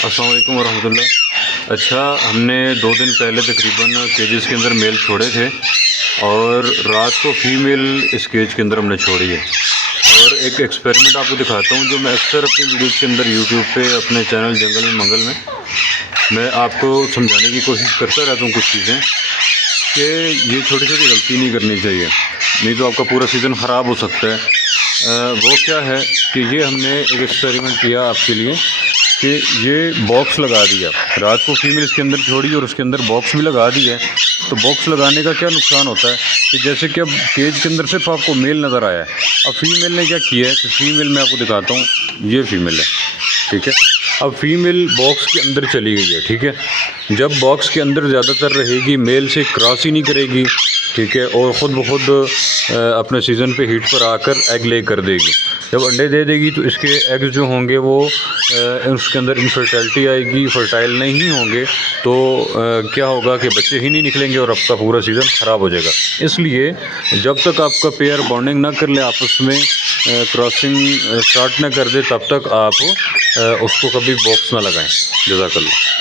अस्सलाम वालेकुम वरहमतुल्लाह। अच्छा, हमने 2 दिन पहले तकरीबन केजेस के अंदर मेल छोड़े थे और रात को फ़ीमेल इस केज के अंदर हमने छोड़ी है। और एक एक्सपेरिमेंट आपको दिखाता हूँ जो मैं अक्सर अपनी वीडियोज़ के अंदर यूट्यूब पे अपने चैनल जंगल में मंगल में मैं आपको समझाने की कोशिश करता रहता हूँ कुछ चीज़ें कि ये छोटी छोटी गलती नहीं करनी चाहिए, नहीं तो आपका पूरा सीज़न ख़राब हो सकता है। वो क्या है कि ये हमने एक एक्सपेरिमेंट किया आपके लिए कि ये बॉक्स लगा दिया, रात को फीमेल इसके अंदर छोड़ी और उसके अंदर बॉक्स भी लगा दिया। तो बॉक्स लगाने का क्या नुकसान होता है कि जैसे कि अब केज के अंदर सिर्फ आपको मेल नज़र आया है, अब फीमेल ने क्या किया है कि फ़ीमेल मैं आपको दिखाता हूँ, ये फ़ीमेल है, ठीक है। अब फीमेल बॉक्स के अंदर चली गई है, ठीक है। जब बॉक्स के अंदर ज़्यादातर रहेगी, मेल से क्रॉस ही नहीं करेगी, ठीक है, और ख़ुद ब खुद अपने सीज़न पे हीट पर आकर एग ले कर देगी। जब अंडे दे देगी तो इसके एग्स जो होंगे वो उसके अंदर इनफर्टिलिटी आएगी, फर्टाइल नहीं होंगे, तो क्या होगा कि बच्चे ही नहीं निकलेंगे और आपका पूरा सीज़न ख़राब हो जाएगा। इसलिए जब तक आपका पेयर बॉन्डिंग ना कर ले, आपस में क्रॉसिंग स्टार्ट ना कर दे, तब तक आप उसको कभी बॉक्स ना लगाएं। जज़ाकल्लाह।